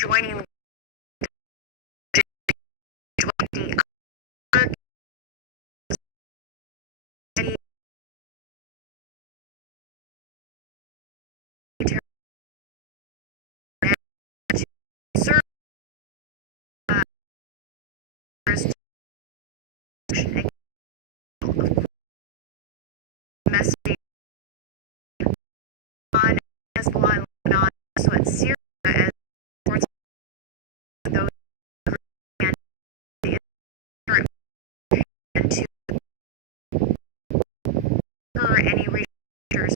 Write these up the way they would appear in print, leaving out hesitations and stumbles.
Joining messaging on Hezbollah and also at Syria as reports of those and the and to her any researchers.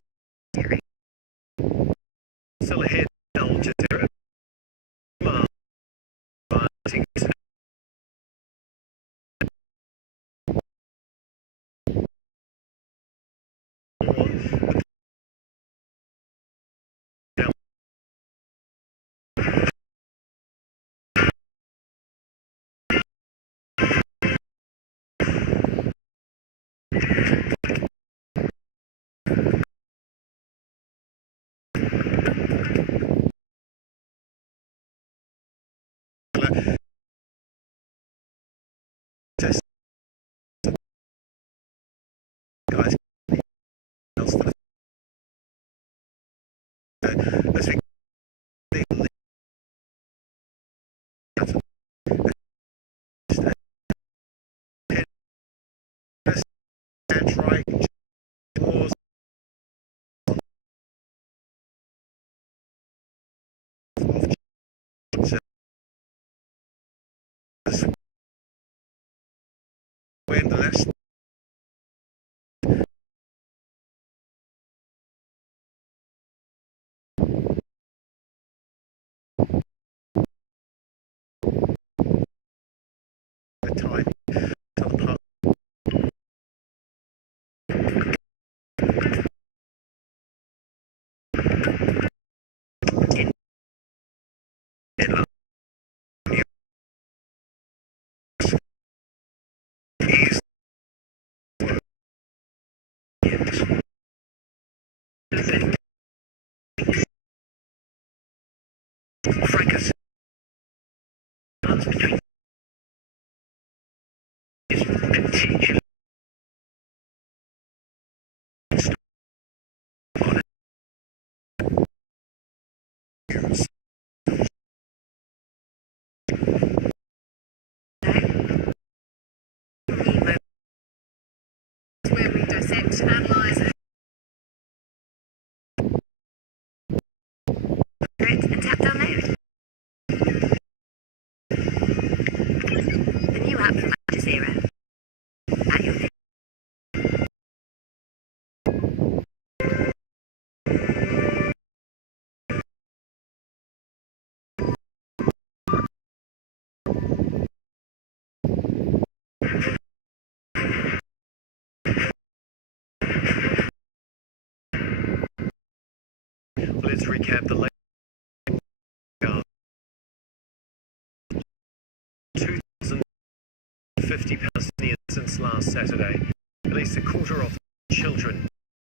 Still ahead, Al Jazeera. Guys, as we try wars when the last the time to the part fracas between potentially on where we dissect, analyze, and tap download. The new app from Al Jazeera. At your let's recap the latest 2,050 Palestinians since last Saturday. At least a quarter of children.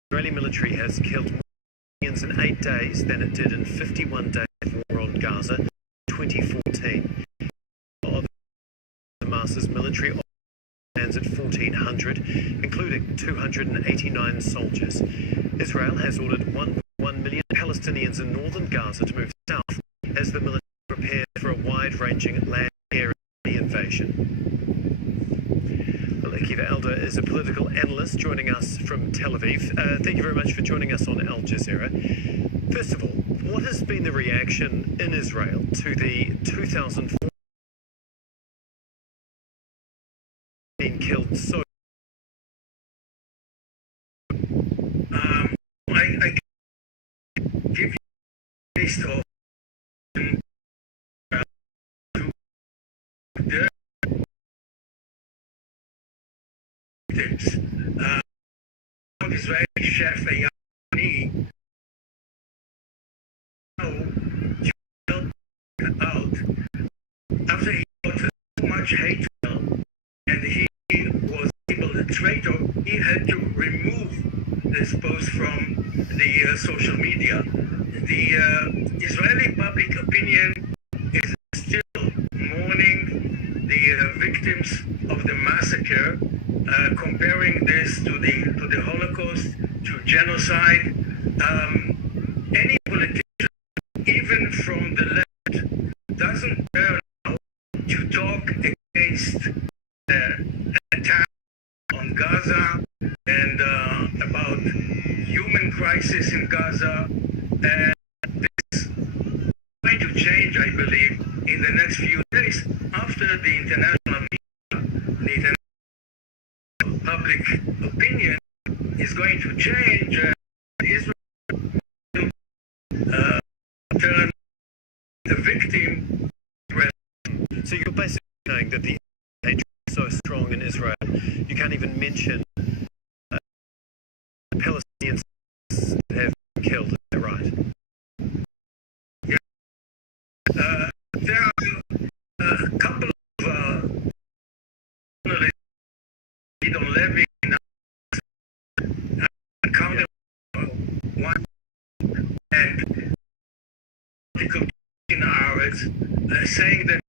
The Israeli military has killed more Palestinians in 8 days than it did in 51 days of war on Gaza in 2014. Of Hamas's military stands at 1,400, including 289 soldiers. Israel has ordered 1 million Palestinians in northern Gaza to move south as the military prepares for a wide-ranging land air invasion. Akiva Elder is a political analyst joining us from Tel Aviv. Thank you very much for joining us on Al Jazeera. First of all, what has been the reaction in Israel to the 2004 being killed so? I give you a list of the Israeli chef Ayani much hate, and he was able, the traitor, he had to remove this post from the social media. The Israeli public opinion is still mourning the victims of the massacre, comparing this to the Holocaust, to genocide. Any politician, even from the left, doesn't dare now to talk against attack on Gaza and about human crisis in Gaza. And this is going to change, I believe, in the next few days after the international media, the international public opinion is going to change. Israel will turn the victim. So you're basically saying that the hatred is so strong in Israel, you can't even mention Palestinians that have been killed. Is that right? Yeah. There are a couple of journalists, Gidon Levy, counter one, and article in ours saying that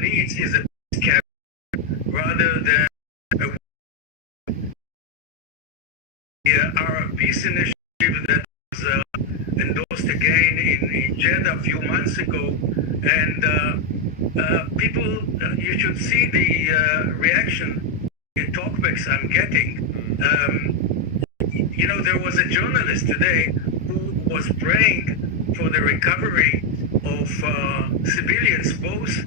needs is a cap rather than our peace initiative that was endorsed again in Jeddah a few months ago, and people, you should see the reaction, the talkbacks I'm getting. You know, there was a journalist today who was praying for the recovery of civilians both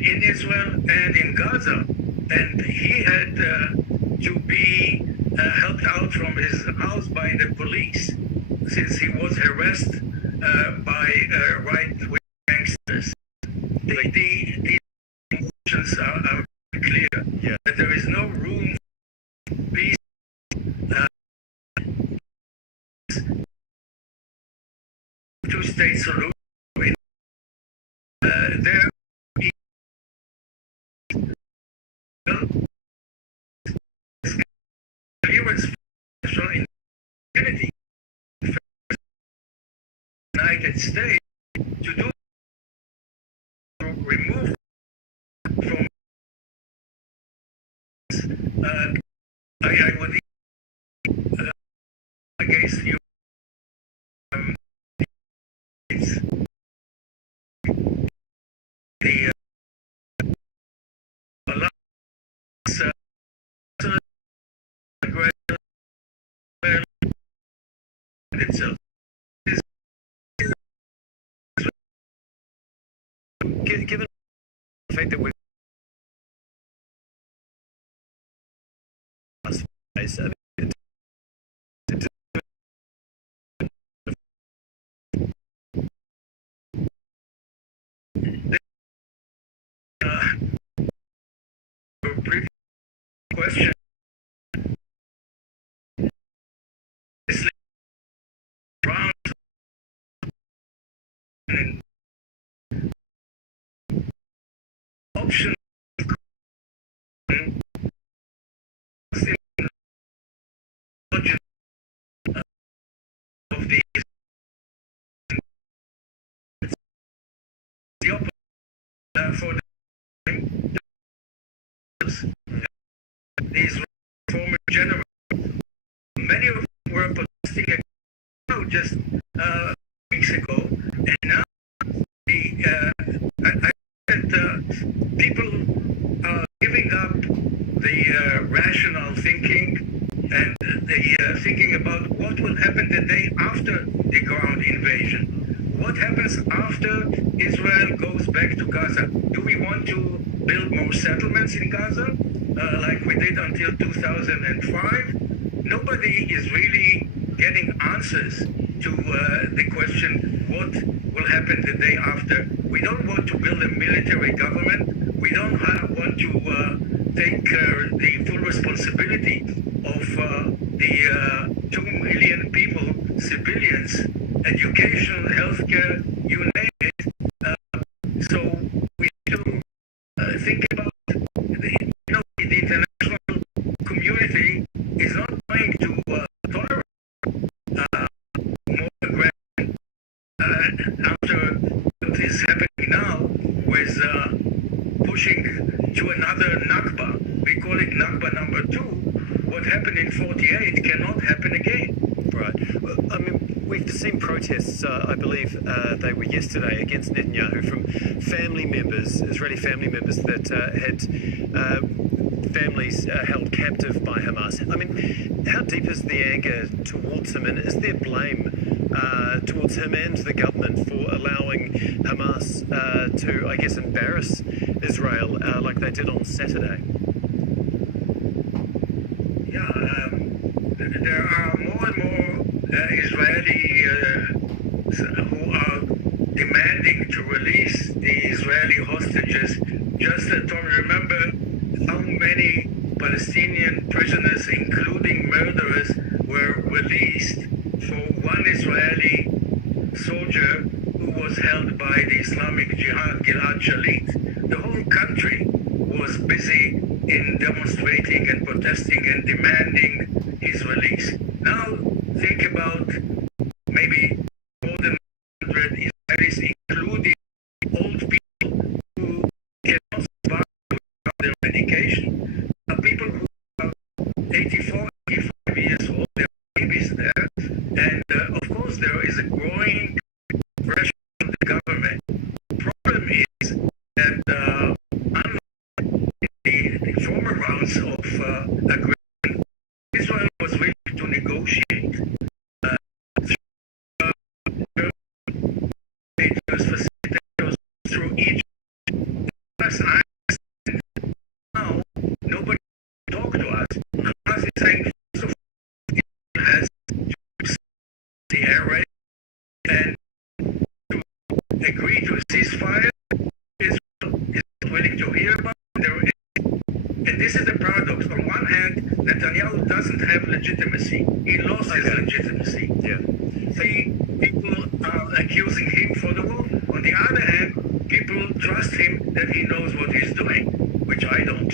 in Israel and in Gaza, and he had to be helped out from his house by the police since he was harassed by right-wing gangsters. The emotions are clear, yeah, that there is no room for peace. Two-state solution. There clearance in unity in the United States to do remove from I would against you it's the itself. Given the fact that we're Previous question is around option of the opposite for these former generals. Many of them were protesting just weeks ago, and now I that people are giving up the rational thinking and the thinking about what will happen the day after the ground invasion. What happens after Israel goes back to Gaza? Do we want to build more settlements in Gaza, like we did until 2005? Nobody is really getting answers to the question, what will happen the day after? We don't want to build a military government. We don't want to take the full responsibility of the 2 million people, civilians, education, healthcare, you name it. So we need to think about after what is happening now with pushing to another Nakba. We call it Nakba number 2. What happened in 48 cannot happen again. Right. Well, I mean, we've seen protests, I believe they were yesterday, against Netanyahu from family members, Israeli family members that had families held captive by Hamas. I mean, how deep is the anger towards him, and is there blame towards him and the government for allowing Hamas to, I guess, embarrass Israel like they did on Saturday? Yeah, there are more and more Israeli who are demanding to release the Israeli hostages. Just Tom, remember how many Palestinian prisoners, including murderers, were released for one Israeli soldier who was held by the Islamic Jihad, Gilad Shalit. The whole country was busy in demonstrating and protesting and demanding his release. Now think about maybe more than 100 Israelis, including old people who cannot survive without their medication. People who are 84, 85 years old, there are babies there, and of course there is a growing pressure on the government. The problem is that unlike the former rounds of agreement, Israel was willing to negotiate facilitators through Egypt. Plus, now nobody talk to us. Hamas is saying first of all, it has to the air raid and to agree to a ceasefire. Israel is not willing to hear about it. And this is the paradox. On one hand, Netanyahu doesn't have legitimacy. He lost his legitimacy. Yeah. See, people are accusing him for the war. On the other hand, people trust him that he knows what he's doing, which I don't.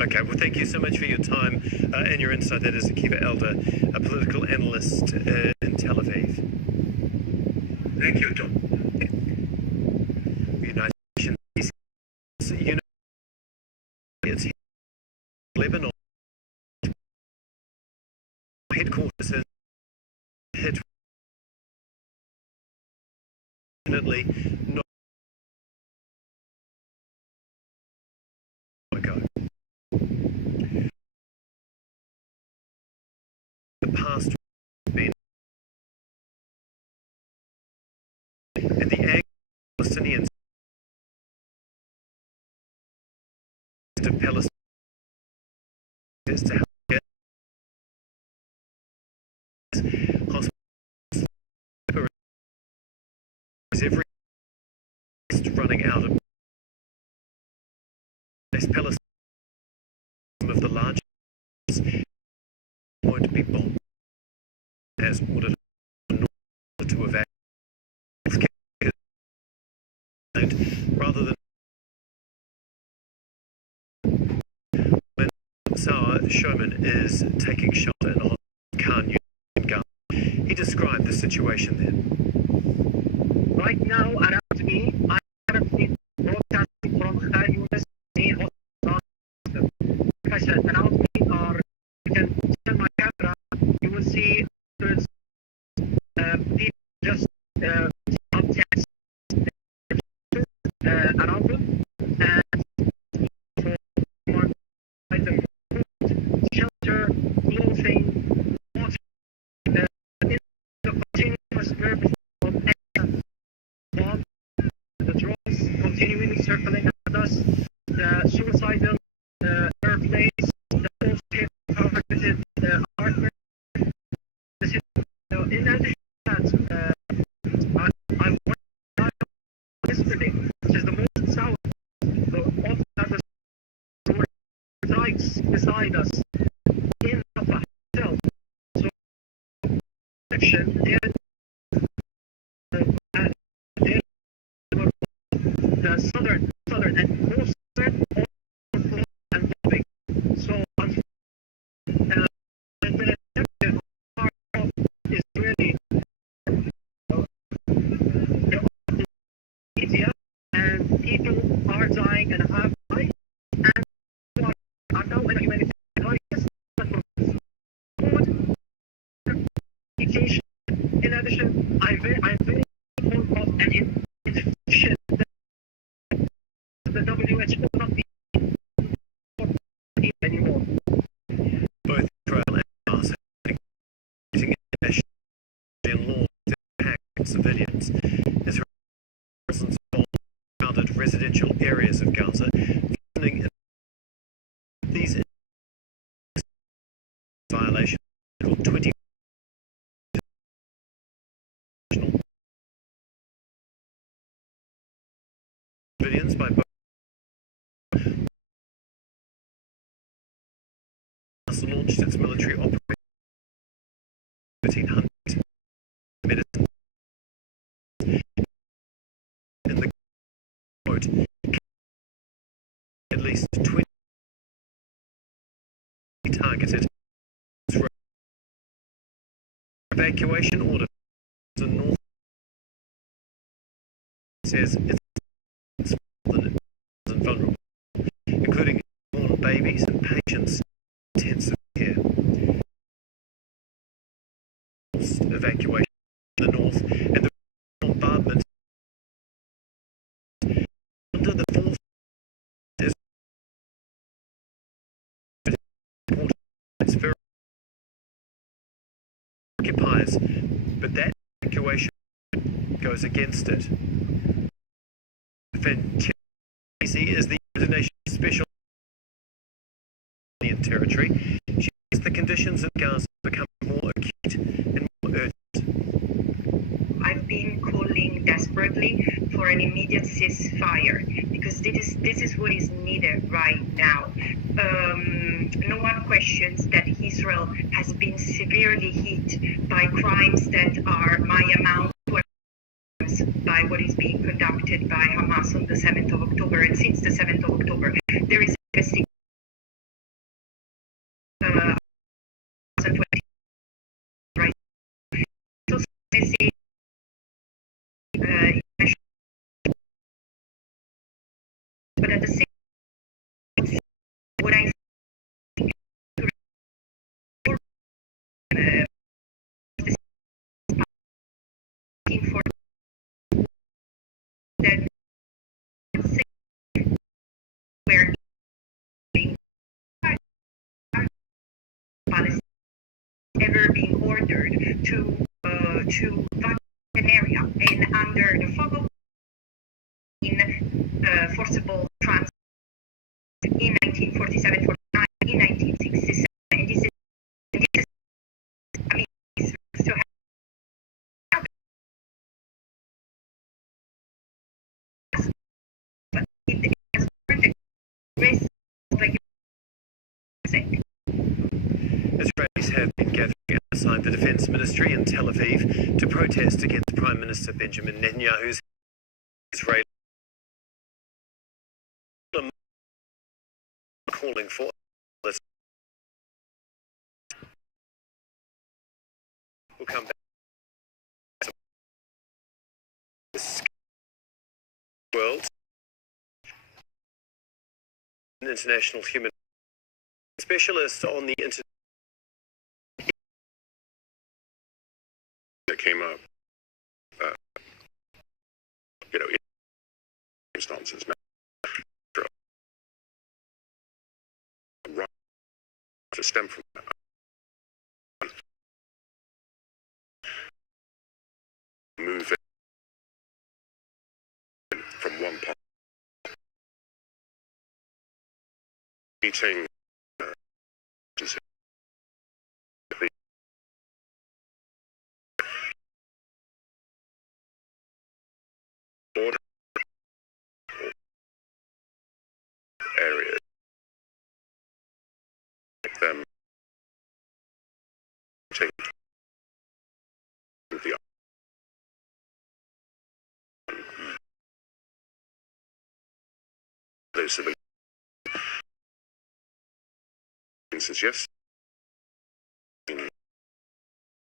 Okay, well, thank you so much for your time and your insight. That is Akiva Elder, a political analyst in Tel Aviv. Thank you, Tom. United Nations. You know, it's Lebanon. Headquarters has hit. Definitely not ago. The past has been, and the anger of Palestinians to Palestine is to help get hospitals every running out of Palestine of the largest won't be bombed as ordered to evacuate rather than when Sarah Showman is taking shelter in a Khan in Gaza. He described the situation there. Right now around me, I have been broadcasting from Khan Yunis main hospital. Like I said, around me are, you can turn my camera, you will see hundreds people just objects around them, and for one item, food, shelter, clothing, water, in the continuous purpose of bomb, the drones continuing circling at us, the suicidal airplanes, the post-hit targeted apartment. In addition to that, I went yesterday, which is the most south, of the strikes beside us in Rafah itself. So, section, the southern and most and moving. So the part is really the and a half high, and are now in a humanitarian crisis food, education. In addition, I'm very mindful of an institution that the WHO will not be anymore. Both Israel and Hamas are using international law to attack civilians. Israel presence on crowded residential areas of Gaza, threatening these violations of 20 civilians by both Hamas launched its military operation 1,300 medicine in the quote at least 20 targeted evacuation order to north says it's vulnerable, including newborn babies and patients in intensive care. Evacuation in the north and the bombardment under the fourth is it's very occupies, but that evacuation goes against it. Fantasy is the Indonesian special territory. She says the conditions in Gaza become more acute and more urgent. I've been calling desperately for an immediate ceasefire because this is what is needed right now. No one questions that Israel has been severely hit by crimes that are amount by what is being conducted by Hamas on the 7th of October. And since the 7th of October, there is investigation. 2020, right? So, but at the same time, what I for that where Palestine ever being ordered to evacuate an area and under the fog of forcible transit in 1947, 49, in 1967, and this is I mean, it's still happening. But it has worked the risk of a Israelis have been gathering outside the Defense Ministry in Tel Aviv to protest against Prime Minister Benjamin Netanyahu's Israeli calling for this. We'll come back to this world. An international human specialist on the internet that came up, circumstances now to stem from that. Move from one part meeting border areas, them take the those civilians. Instance, yes,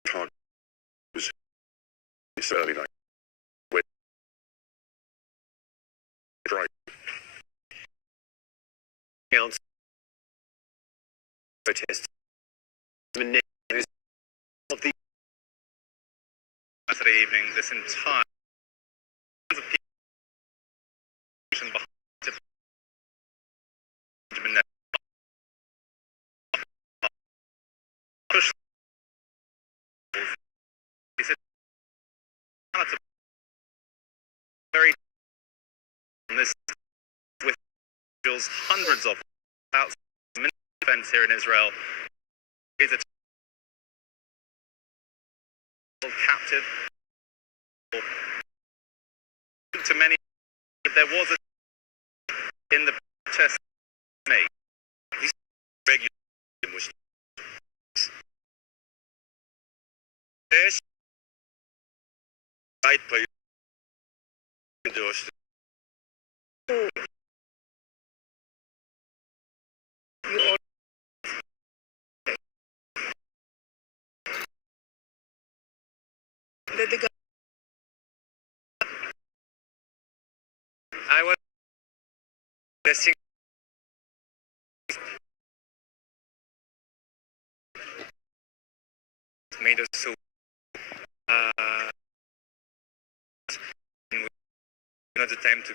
target was this early night. out protest of the Saturday evening, this entire of people behind push very on this with hundreds of about events here in Israel is a captive to many. There was a in the protest made regular which this right by I was listening made us so not the time to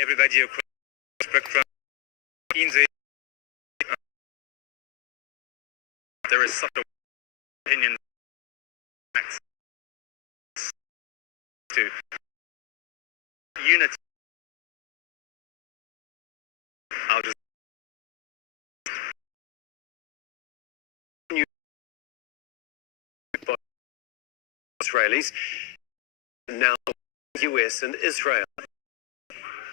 everybody across the spectrum in the there is such a opinion to unity. I'll just Israelis, now US and Israel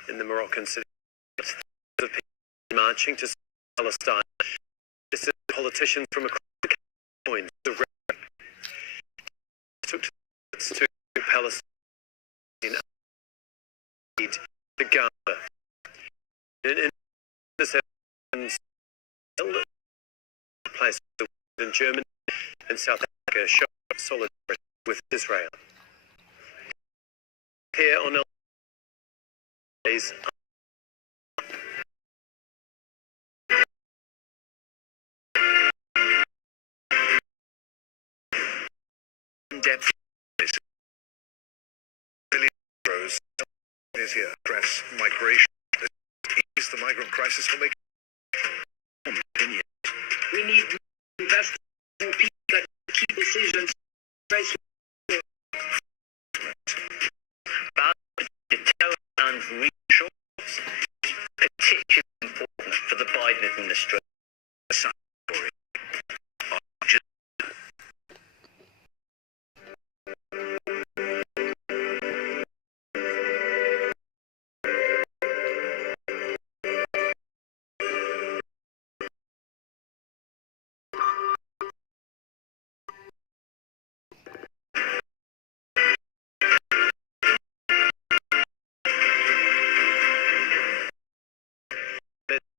in the Moroccan city of people marching to Palestine. This is politicians from across the coin took to Palestine the Gaza. In this place in Germany and South Africa show solidarity with Israel. Here on days in-depth billion euros is here address migration. Ease the migrant crisis will make opinion. We need to invest in people that keep decisions and reassurance, particularly important for the Biden administration.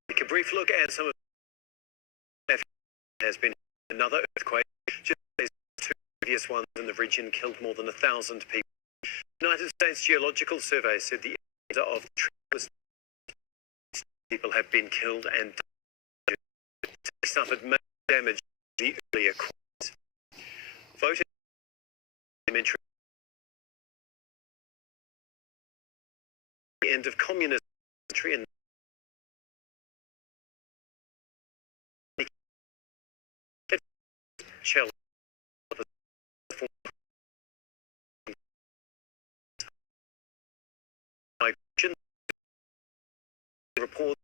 Take a brief look at some of the has been another earthquake. Just as two previous ones in the region killed more than 1,000 people. The United States Geological Survey said the area of the people have been killed and suffered major damage to the earlier quakes. Voting the end of communism and shell migration report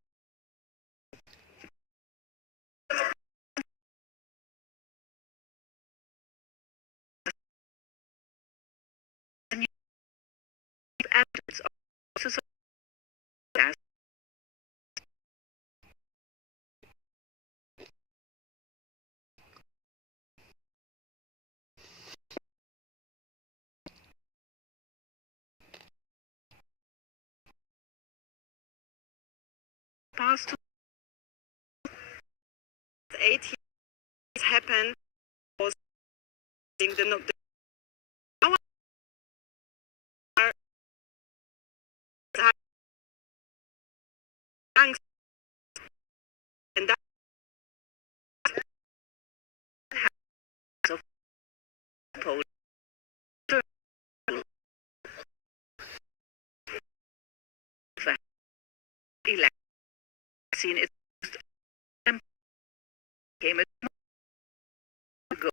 past 8 years happened was the election seen its came a ago.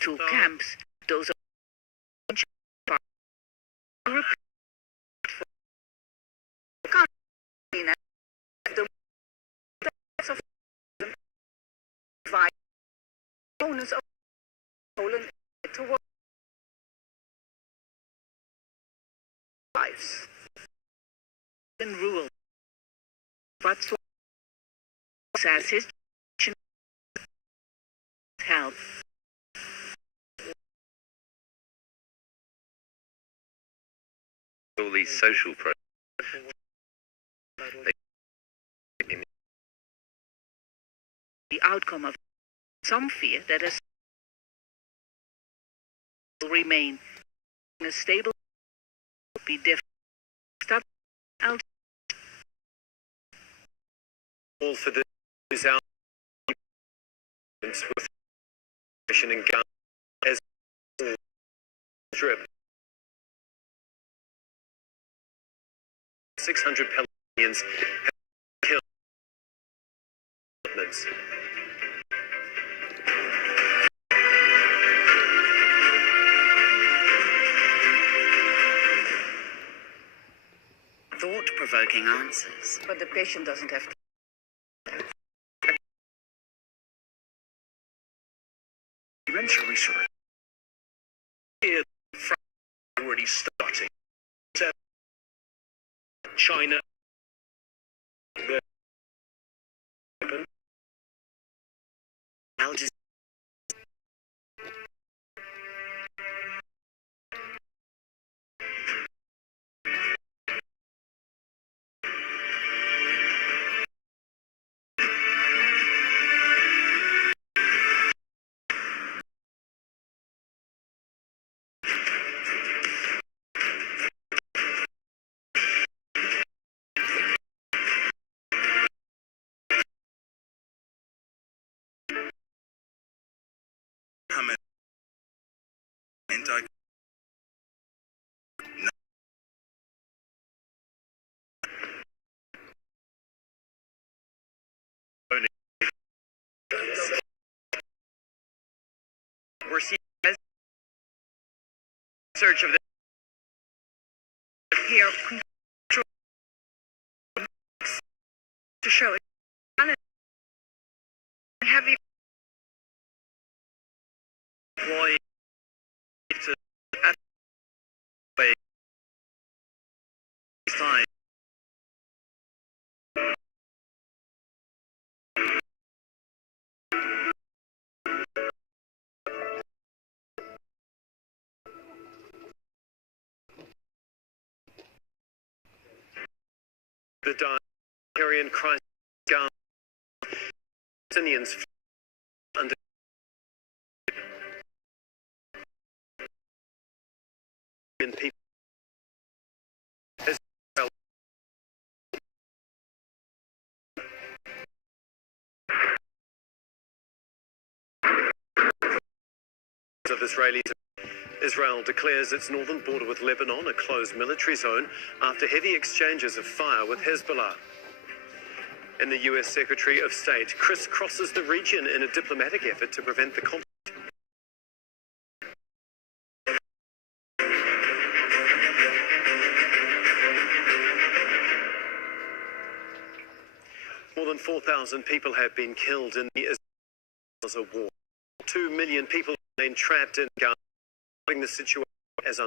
Two camps, those opponents of Poland toward lives and rule. But says his help. All these social programs. The outcome of some fear that a will remain in a stable be different. Stop out. All for this is our with mission and gun as drip. 600 Palestinians have killed. Thought-provoking answers. But the patient doesn't have to. Documentary research. Here, France already starting. China. Al Jazeera. We're seeing a search of the Here to show it. Heavy employee to time. The humanitarian crisis Palestinians under people as well. Of Israelis. Israel declares its northern border with Lebanon a closed military zone after heavy exchanges of fire with Hezbollah. And the US Secretary of State crisscrosses the region in a diplomatic effort to prevent the conflict. More than 4,000 people have been killed in the Gaza war. 2 million people remain trapped in Gaza. The situation as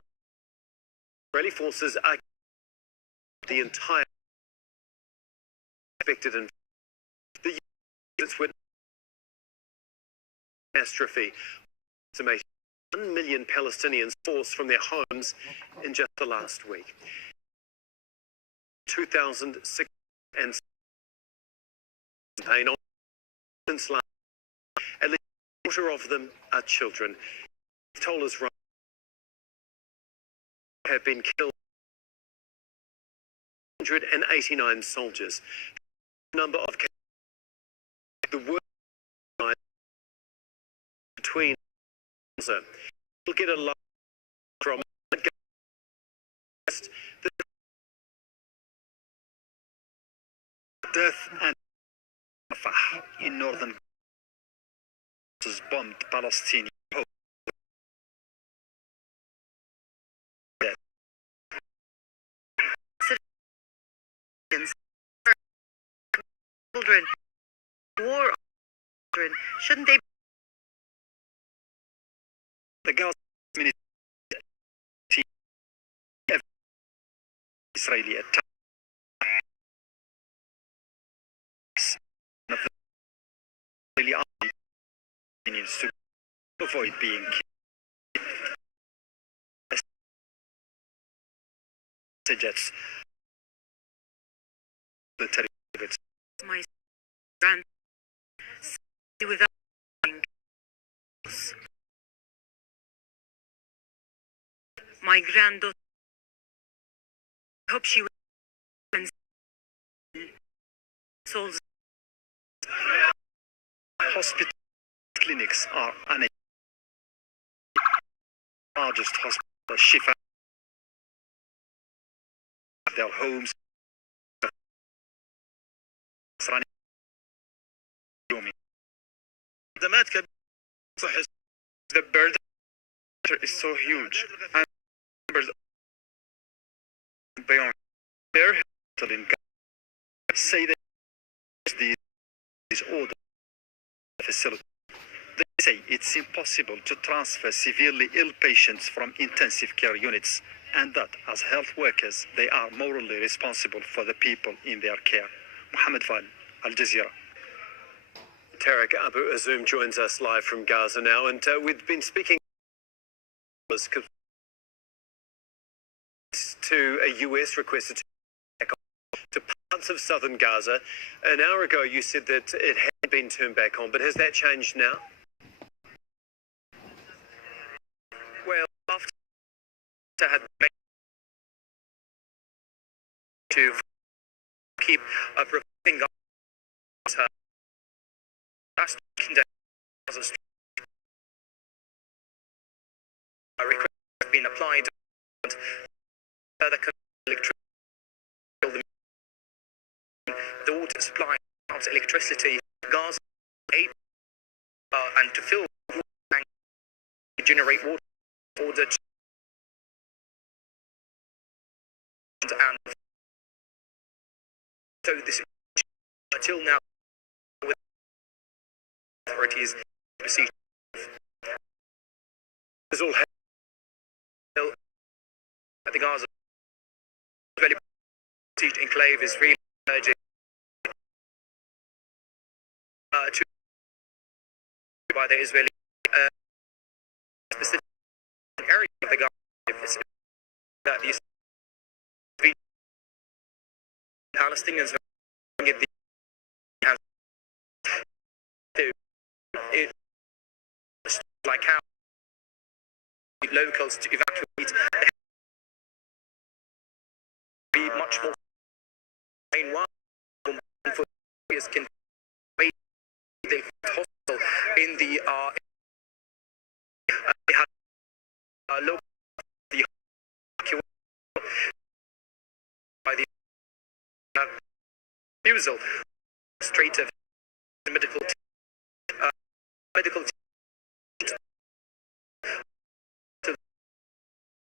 Israeli forces are the entire affected and the units witnessed catastrophe. Estimated 1 million Palestinians forced from their homes in just the last week. 2,006 and pain on since last. At least a quarter of them are children. Told us have been killed 189 soldiers. The number of the worst between we'll get a lot from death and Rafah in northern bombed Palestinian homes. Children, war on children, shouldn't they? The Gaza military Israeli attacks of the Israeli army needs to avoid being killed. Suggests the territory. My grand without my granddaughter. I hope she will souls. Hospital clinics are unable. Largest hospital, Shifa, their homes. The burden is so huge, and numbers beyond their hospital in Gaza say that these order facility. They say it's impossible to transfer severely ill patients from intensive care units, and that as health workers they are morally responsible for the people in their care. Mohammed Val, Al Jazeera. Tarek Abu Azum joins us live from Gaza now, and we've been speaking to a US requested to parts of southern Gaza. An hour ago you said that it had been turned back on, but has that changed now? Well, after had made to keep preventing Gaza last Gaza Strip, a request has been applied and further electricity. The water supply of electricity, Gaza, and to fill tanks to generate water in order to and so this until now with authorities proceed. This all happened at the Gaza Israeli enclave is really urging to by the Israeli specific area of the Gaza that these Palestinians are get the it like how locals to evacuate be much more meanwhile for areas can be the hostile in the they have local the by the refusal straight of the medical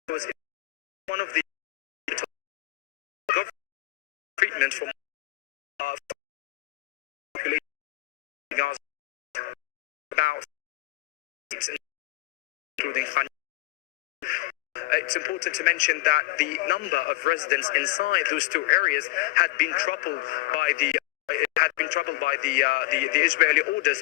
was one of the government treatment for population in Gaza about including Khan. It's important to mention that the number of residents inside those two areas had been troubled by the Israeli orders